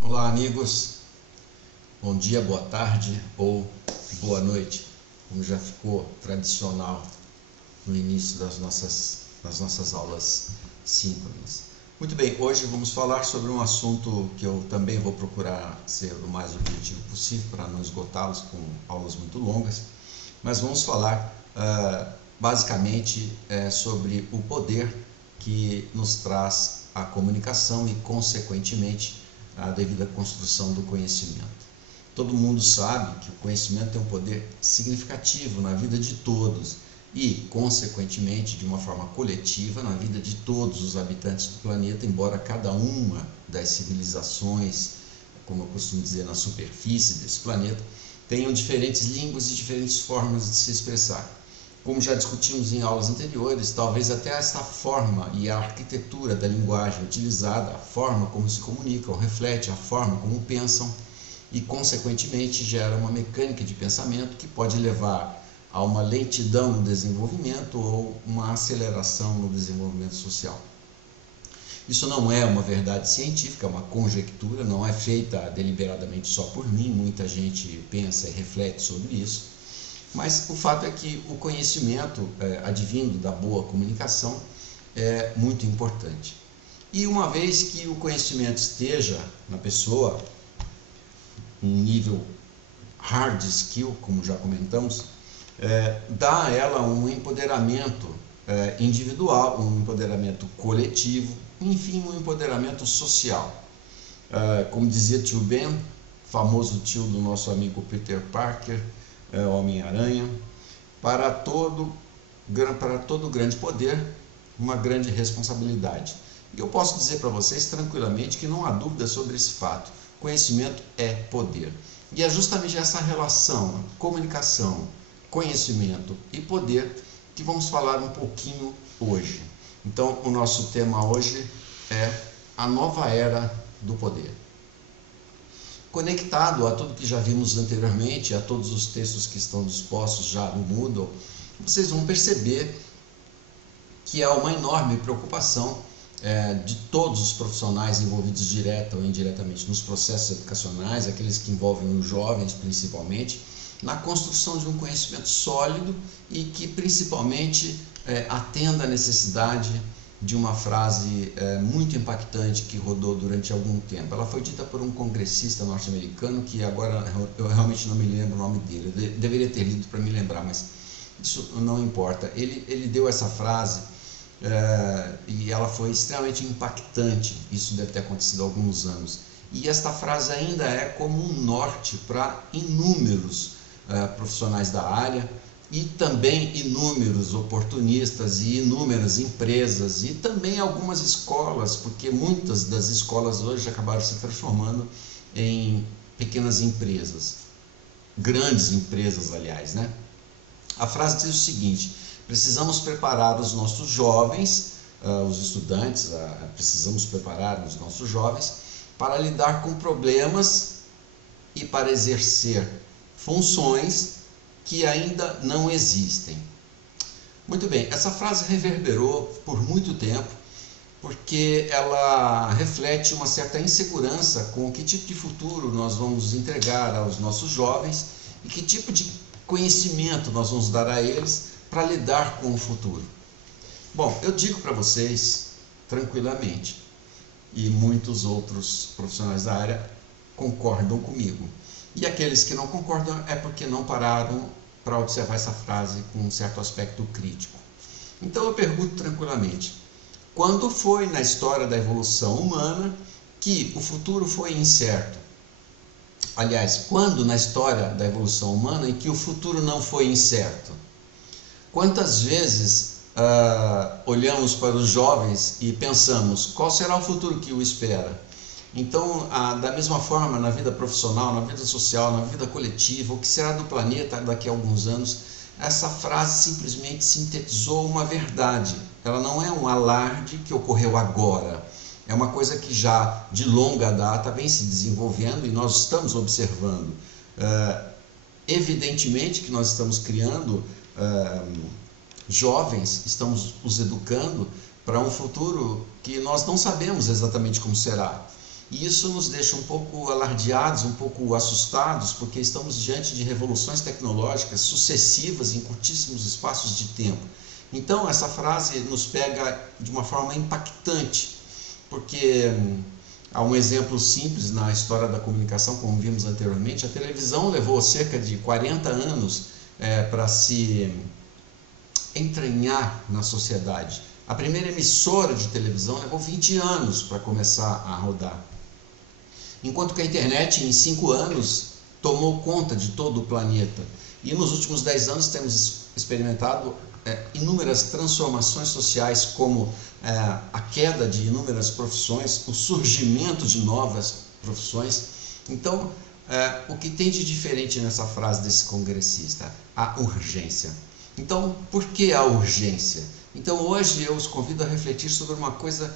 Olá, amigos. Bom dia, boa tarde ou boa noite, como já ficou tradicional no início das nossas aulas síncronas. Muito bem, hoje vamos falar sobre um assunto que eu também vou procurar ser o mais objetivo possível para não esgotá-los com aulas muito longas, mas vamos falar basicamente sobre o poder que nos traz a comunicação e, consequentemente, a devida construção do conhecimento. Todo mundo sabe que o conhecimento tem um poder significativo na vida de todos e, consequentemente, de uma forma coletiva, na vida de todos os habitantes do planeta, embora cada uma das civilizações, como eu costumo dizer, na superfície desse planeta, tenham diferentes línguas e diferentes formas de se expressar. Como já discutimos em aulas anteriores, talvez até esta forma e a arquitetura da linguagem utilizada, a forma como se comunicam, reflete a forma como pensam e, consequentemente, gera uma mecânica de pensamento que pode levar a uma lentidão no desenvolvimento ou uma aceleração no desenvolvimento social. Isso não é uma verdade científica, é uma conjectura, não é feita deliberadamente só por mim, muita gente pensa e reflete sobre isso. Mas o fato é que o conhecimento advindo da boa comunicação é muito importante. E uma vez que o conhecimento esteja na pessoa, um nível hard skill, como já comentamos, dá a ela um empoderamento individual, um empoderamento coletivo, enfim, um empoderamento social. Como dizia tio Ben, famoso tio do nosso amigo Peter Parker, Homem-Aranha, para todo grande poder, uma grande responsabilidade. E eu posso dizer para vocês tranquilamente que não há dúvida sobre esse fato. Conhecimento é poder. E é justamente essa relação, comunicação, conhecimento e poder que vamos falar um pouquinho hoje. Então, o nosso tema hoje é a nova era do poder. Conectado a tudo que já vimos anteriormente, a todos os textos que estão dispostos já no Moodle, vocês vão perceber que há uma enorme preocupação de todos os profissionais envolvidos direta ou indiretamente nos processos educacionais, aqueles que envolvem os jovens principalmente, na construção de um conhecimento sólido e que principalmente atenda à necessidade de uma frase muito impactante que rodou durante algum tempo. Ela foi dita por um congressista norte-americano que agora eu realmente não me lembro o nome dele. Eu deveria ter lido para me lembrar, mas isso não importa. Ele deu essa frase e ela foi extremamente impactante. Isso deve ter acontecido há alguns anos. E esta frase ainda é como um norte para inúmeros profissionais da área, e também inúmeros oportunistas e inúmeras empresas e também algumas escolas, porque muitas das escolas hoje acabaram se transformando em pequenas empresas, grandes empresas, aliás, né? A frase diz o seguinte: precisamos preparar os nossos jovens, os estudantes, precisamos preparar os nossos jovens para lidar com problemas e para exercer funções que ainda não existem. Muito bem, essa frase reverberou por muito tempo, porque ela reflete uma certa insegurança com que tipo de futuro nós vamos entregar aos nossos jovens e que tipo de conhecimento nós vamos dar a eles para lidar com o futuro. Bom, eu digo para vocês tranquilamente, e muitos outros profissionais da área concordam comigo. E aqueles que não concordam é porque não pararam para observar essa frase com um certo aspecto crítico. Então eu pergunto tranquilamente: quando foi na história da evolução humana que o futuro foi incerto? Aliás, quando na história da evolução humana em que o futuro não foi incerto? Quantas vezes olhamos para os jovens e pensamos: qual será o futuro que o espera? Então, da mesma forma, na vida profissional, na vida social, na vida coletiva, o que será do planeta daqui a alguns anos, essa frase simplesmente sintetizou uma verdade. Ela não é um alarde que ocorreu agora. É uma coisa que já de longa data vem se desenvolvendo e nós estamos observando. Evidentemente que nós estamos criando jovens, estamos os educando para um futuro que nós não sabemos exatamente como será. E isso nos deixa um pouco alardeados, um pouco assustados, porque estamos diante de revoluções tecnológicas sucessivas em curtíssimos espaços de tempo. Então, essa frase nos pega de uma forma impactante, porque há um exemplo simples na história da comunicação, como vimos anteriormente. A televisão levou cerca de 40 anos para se entranhar na sociedade. A primeira emissora de televisão levou 20 anos para começar a rodar. Enquanto que a internet, em 5 anos, tomou conta de todo o planeta. E nos últimos 10 anos temos experimentado inúmeras transformações sociais, como a queda de inúmeras profissões, o surgimento de novas profissões. Então, o que tem de diferente nessa frase desse congressista? A urgência. Então, por que a urgência? Então, hoje eu os convido a refletir sobre uma coisa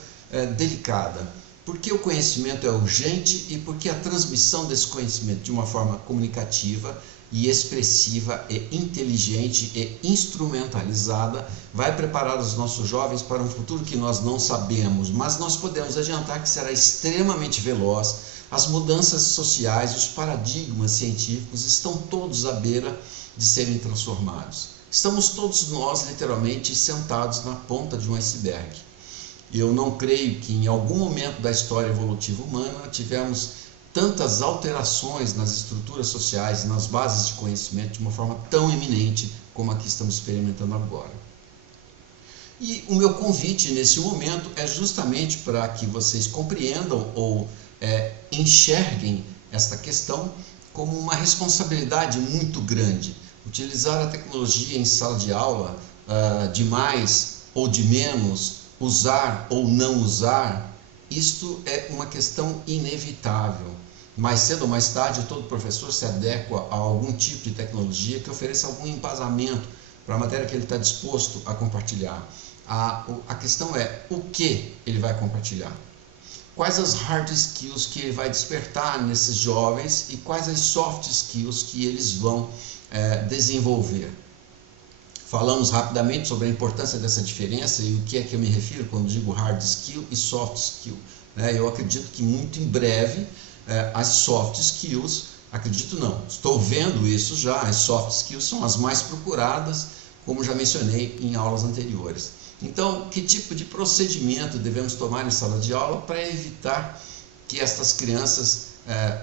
delicada. Por que o conhecimento é urgente e por que a transmissão desse conhecimento de uma forma comunicativa e expressiva e inteligente e instrumentalizada vai preparar os nossos jovens para um futuro que nós não sabemos, mas nós podemos adiantar que será extremamente veloz. As mudanças sociais, os paradigmas científicos estão todos à beira de serem transformados. Estamos todos nós, literalmente, sentados na ponta de um iceberg. Eu não creio que em algum momento da história evolutiva humana tivemos tantas alterações nas estruturas sociais, nas bases de conhecimento, de uma forma tão eminente como a que estamos experimentando agora. E o meu convite nesse momento é justamente para que vocês compreendam ou enxerguem esta questão como uma responsabilidade muito grande. Utilizar a tecnologia em sala de aula, de mais ou de menos, usar ou não usar, isto é uma questão inevitável. Mais cedo ou mais tarde, todo professor se adequa a algum tipo de tecnologia que ofereça algum embasamento para a matéria que ele está disposto a compartilhar. A questão é o que ele vai compartilhar. Quais as hard skills que ele vai despertar nesses jovens e quais as soft skills que eles vão desenvolver. Falamos rapidamente sobre a importância dessa diferença e o que é que eu me refiro quando digo hard skill e soft skill. Eu acredito que muito em breve as soft skills, acredito não, estou vendo isso já, as soft skills são as mais procuradas, como já mencionei em aulas anteriores. Então, que tipo de procedimento devemos tomar em sala de aula para evitar que estas crianças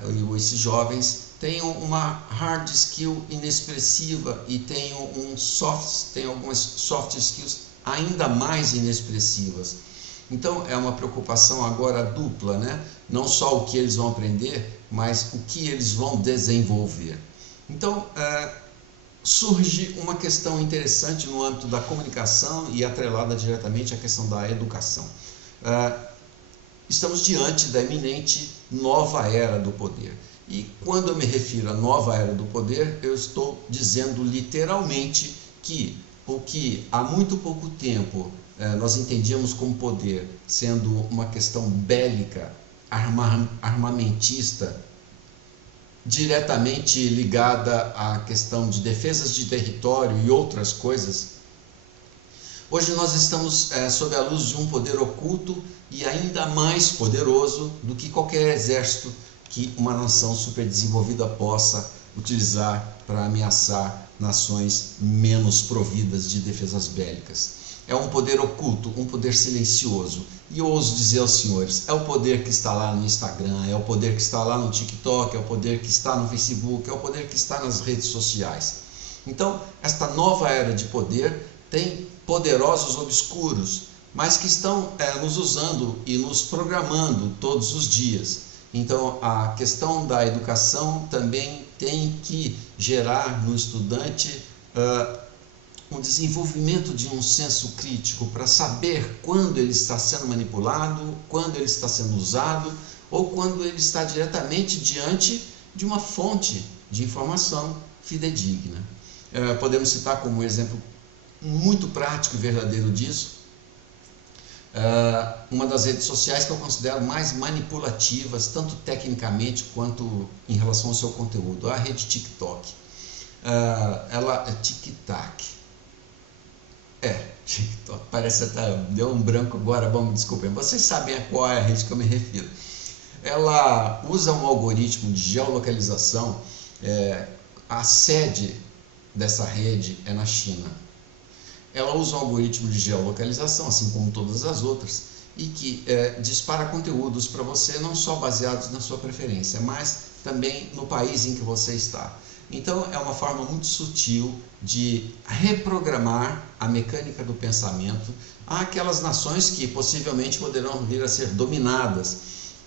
ou esses jovens tenham uma hard skill inexpressiva e tenham algumas soft skills ainda mais inexpressivas? Então, é uma preocupação agora dupla, né? Não só o que eles vão aprender, mas o que eles vão desenvolver. Então, surge uma questão interessante no âmbito da comunicação e atrelada diretamente à questão da educação. Estamos diante da eminente nova era do poder. E quando eu me refiro à nova era do poder, eu estou dizendo literalmente que o que há muito pouco tempo nós entendíamos como poder, sendo uma questão bélica, armamentista, diretamente ligada à questão de defesas de território e outras coisas, hoje nós estamos sob a luz de um poder oculto e ainda mais poderoso do que qualquer exército que uma nação superdesenvolvida possa utilizar para ameaçar nações menos providas de defesas bélicas. É um poder oculto, um poder silencioso. E eu ouso dizer aos senhores, é o poder que está lá no Instagram, é o poder que está lá no TikTok, é o poder que está no Facebook, é o poder que está nas redes sociais. Então, esta nova era de poder tem poderosos obscuros, mas que estão nos usando e nos programando todos os dias. Então, a questão da educação também tem que gerar no estudante um desenvolvimento de um senso crítico para saber quando ele está sendo manipulado, quando ele está sendo usado ou quando ele está diretamente diante de uma fonte de informação fidedigna. Podemos citar como exemplo muito prático e verdadeiro disso uma das redes sociais que eu considero mais manipulativas, tanto tecnicamente quanto em relação ao seu conteúdo, a rede TikTok. Ela é TikTok. TikTok, parece até deu um branco agora, bom, me desculpem, vocês sabem a qual é a rede que eu me refiro. ela usa um algoritmo de geolocalização. A sede dessa rede é na China. Ela usa um algoritmo de geolocalização, assim como todas as outras, e que dispara conteúdos para você não só baseados na sua preferência, mas também no país em que você está. Então é uma forma muito sutil de reprogramar a mecânica do pensamento àquelas nações que possivelmente poderão vir a ser dominadas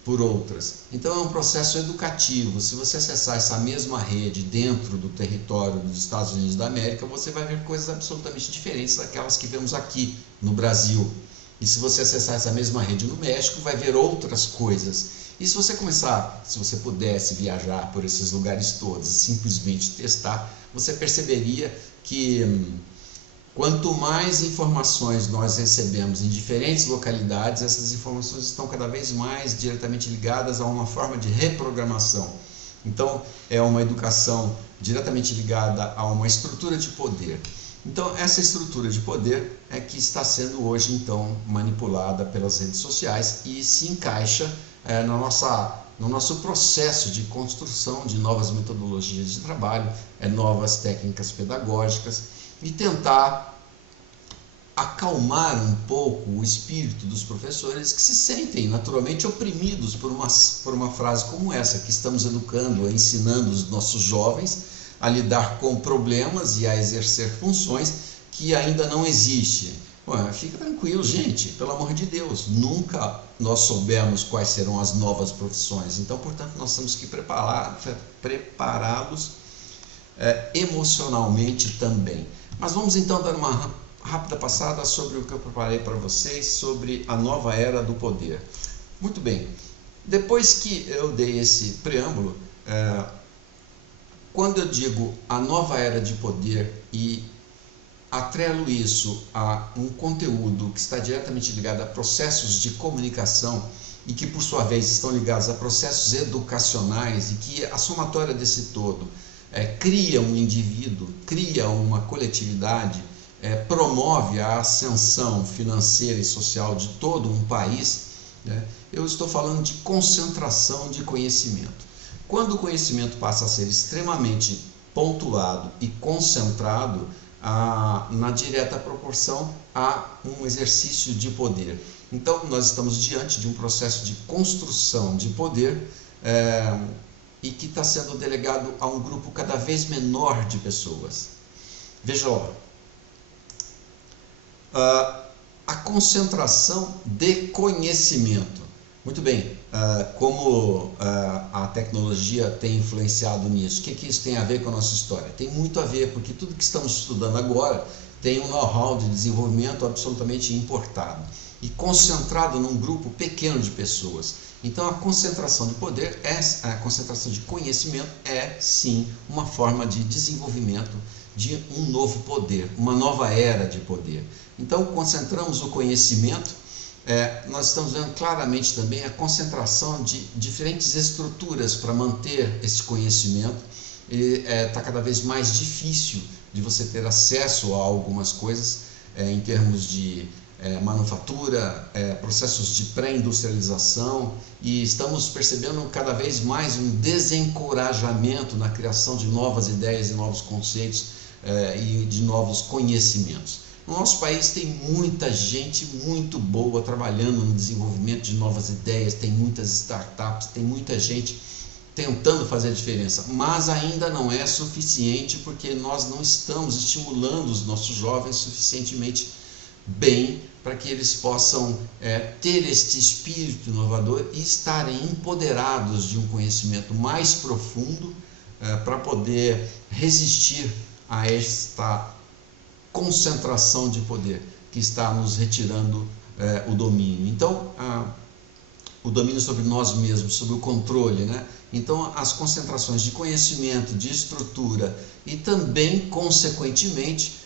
por outras. Então é um processo educativo. Se você acessar essa mesma rede dentro do território dos Estados Unidos da América, você vai ver coisas absolutamente diferentes daquelas que vemos aqui no Brasil. E se você acessar essa mesma rede no México, vai ver outras coisas. E se você começar, se você pudesse viajar por esses lugares todos e simplesmente testar, você perceberia que quanto mais informações nós recebemos em diferentes localidades, essas informações estão cada vez mais diretamente ligadas a uma forma de reprogramação. Então, é uma educação diretamente ligada a uma estrutura de poder. Então, essa estrutura de poder é que está sendo hoje, então, manipulada pelas redes sociais e se encaixa no nosso processo de construção de novas metodologias de trabalho, novas técnicas pedagógicas, e tentar acalmar um pouco o espírito dos professores que se sentem naturalmente oprimidos por uma frase como essa, que estamos educando, ensinando os nossos jovens a lidar com problemas e a exercer funções que ainda não existem. Fica tranquilo, gente, pelo amor de Deus, nunca nós soubemos quais serão as novas profissões, então, portanto, nós temos que prepará-los emocionalmente também. Mas vamos então dar uma rápida passada sobre o que eu preparei para vocês sobre a nova era do poder. Muito bem, depois que eu dei esse preâmbulo, quando eu digo a nova era de poder e atrelo isso a um conteúdo que está diretamente ligado a processos de comunicação e que, por sua vez, estão ligados a processos educacionais e que a somatória desse todo cria um indivíduo, cria uma coletividade, promove a ascensão financeira e social de todo um país, eu estou falando de concentração de conhecimento. Quando o conhecimento passa a ser extremamente pontuado e concentrado, na direta proporção a um exercício de poder. Então, nós estamos diante de um processo de construção de poder e que está sendo delegado a um grupo cada vez menor de pessoas. Veja lá, a concentração de conhecimento. Muito bem, como a tecnologia tem influenciado nisso? O que isso tem a ver com a nossa história? Tem muito a ver, porque tudo que estamos estudando agora tem um know-how de desenvolvimento absolutamente importado e concentrado num grupo pequeno de pessoas. Então, a concentração de poder, a concentração de conhecimento é, sim, uma forma de desenvolvimento de um novo poder, uma nova era de poder. Então, concentramos o conhecimento. Nós estamos vendo claramente também a concentração de diferentes estruturas para manter esse conhecimento. Está cada vez mais difícil de você ter acesso a algumas coisas em termos de manufatura, processos de pré-industrialização, e estamos percebendo cada vez mais um desencorajamento na criação de novas ideias e novos conceitos e de novos conhecimentos. No nosso país tem muita gente muito boa trabalhando no desenvolvimento de novas ideias, tem muitas startups, tem muita gente tentando fazer a diferença, mas ainda não é suficiente porque nós não estamos estimulando os nossos jovens suficientemente bem para que eles possam ter este espírito inovador e estarem empoderados de um conhecimento mais profundo para poder resistir a esta concentração de poder que está nos retirando o domínio. Então, o domínio sobre nós mesmos, sobre o controle, Então, as concentrações de conhecimento, de estrutura e também, consequentemente,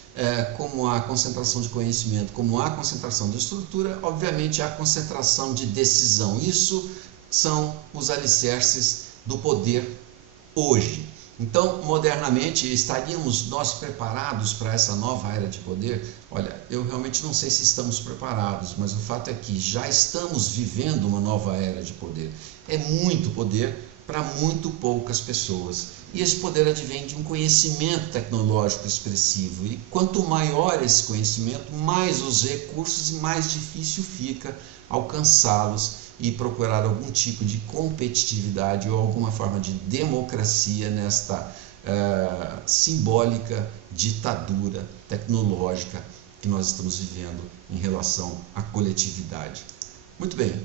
como a concentração de conhecimento, como a concentração de estrutura, obviamente a concentração de decisão. Isso são os alicerces do poder hoje. Então, modernamente, estaríamos nós preparados para essa nova era de poder? Olha, eu realmente não sei se estamos preparados, mas o fato é que já estamos vivendo uma nova era de poder. É muito poder para muito poucas pessoas. E esse poder advém de um conhecimento tecnológico expressivo. E quanto maior esse conhecimento, mais os recursos e mais difícil fica alcançá-los e procurar algum tipo de competitividade ou alguma forma de democracia nesta simbólica ditadura tecnológica que nós estamos vivendo em relação à coletividade. Muito bem,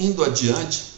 indo adiante,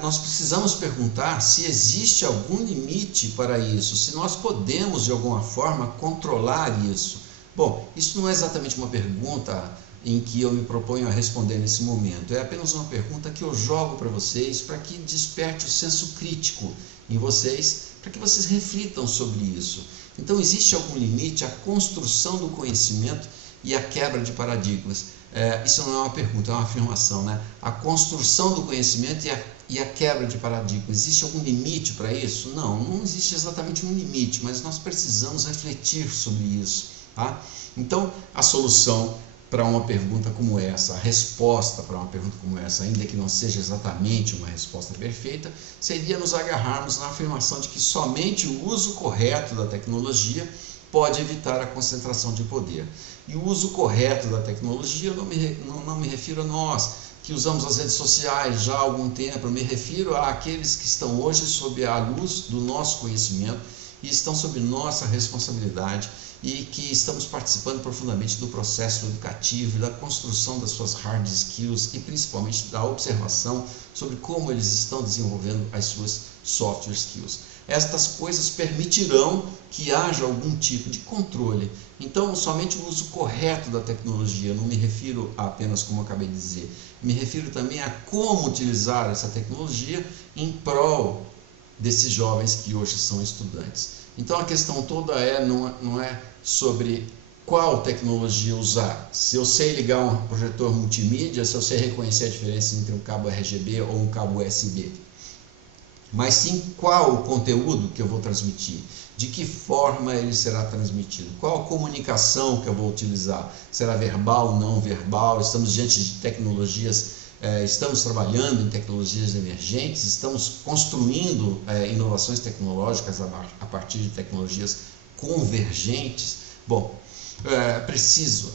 nós precisamos perguntar se existe algum limite para isso, se nós podemos de alguma forma controlar isso. Bom, isso não é exatamente uma pergunta em que eu me proponho a responder nesse momento. É apenas uma pergunta que eu jogo para vocês, para que desperte o senso crítico em vocês, para que vocês reflitam sobre isso. Então, existe algum limite à construção do conhecimento e à quebra de paradigmas? Isso não é uma pergunta, é uma afirmação, né? A construção do conhecimento e a quebra de paradigmas. Existe algum limite para isso? Não, não existe exatamente um limite, mas nós precisamos refletir sobre isso, tá? Então, a solução para uma pergunta como essa, a resposta para uma pergunta como essa, ainda que não seja exatamente uma resposta perfeita, seria nos agarrarmos na afirmação de que somente o uso correto da tecnologia pode evitar a concentração de poder. E o uso correto da tecnologia, eu não me refiro a nós, que usamos as redes sociais já há algum tempo, eu me refiro àqueles que estão hoje sob a luz do nosso conhecimento e estão sob nossa responsabilidade e que estamos participando profundamente do processo educativo e da construção das suas hard skills e principalmente da observação sobre como eles estão desenvolvendo as suas soft skills. Estas coisas permitirão que haja algum tipo de controle. Então, somente o uso correto da tecnologia, não me refiro apenas, como eu acabei de dizer, me refiro também a como utilizar essa tecnologia em prol desses jovens que hoje são estudantes. Então, a questão toda não é sobre qual tecnologia usar. Se eu sei ligar um projetor multimídia, se eu sei reconhecer a diferença entre um cabo RGB ou um cabo USB. Mas sim qual o conteúdo que eu vou transmitir, de que forma ele será transmitido, qual a comunicação que eu vou utilizar, será verbal, não verbal, estamos diante de tecnologias, estamos trabalhando em tecnologias emergentes, estamos construindo inovações tecnológicas a partir de tecnologias convergentes. Bom, é preciso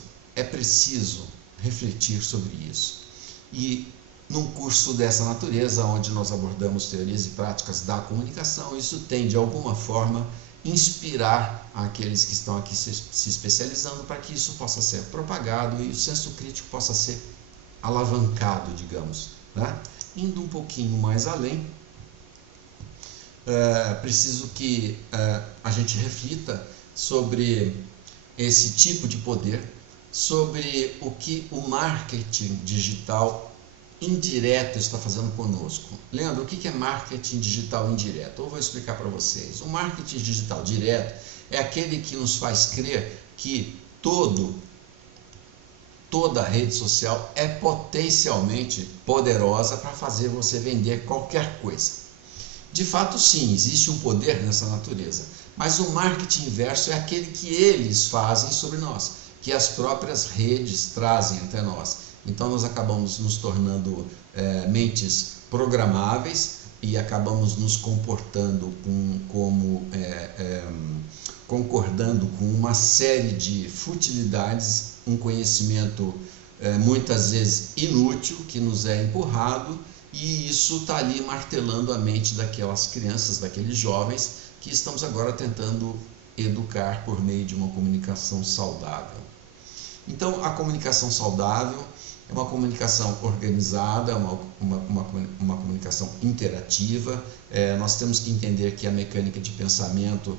refletir sobre isso. E num curso dessa natureza, onde nós abordamos teorias e práticas da comunicação, isso tem, de alguma forma, inspirar aqueles que estão aqui se especializando para que isso possa ser propagado e o senso crítico possa ser alavancado, digamos, né? Indo um pouquinho mais além, preciso que a gente reflita sobre esse tipo de poder, sobre o que o marketing digital indireto está fazendo conosco. Lembra, o que é marketing digital indireto? Eu vou explicar para vocês. O marketing digital direto é aquele que nos faz crer que toda rede social é potencialmente poderosa para fazer você vender qualquer coisa. De fato, sim, existe um poder nessa natureza, mas o marketing inverso é aquele que eles fazem sobre nós, que as próprias redes trazem até nós. Então, nós acabamos nos tornando mentes programáveis e acabamos nos comportando concordando com uma série de futilidades, um conhecimento muitas vezes inútil que nos é empurrado, e isso está ali martelando a mente daquelas crianças, daqueles jovens que estamos agora tentando educar por meio de uma comunicação saudável. Então, a comunicação saudável é uma comunicação organizada, uma comunicação interativa. Nós temos que entender que a mecânica de pensamento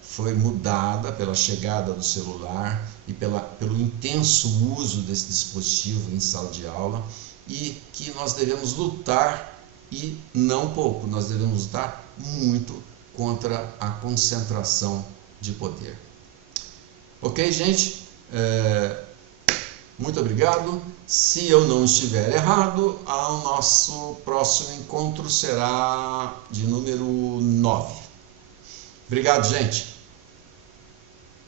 foi mudada pela chegada do celular e pelo intenso uso desse dispositivo em sala de aula, e que nós devemos lutar, e não pouco, nós devemos lutar muito contra a concentração de poder. Ok, gente? Muito obrigado. Se eu não estiver errado, o nosso próximo encontro será de número 9. Obrigado, gente.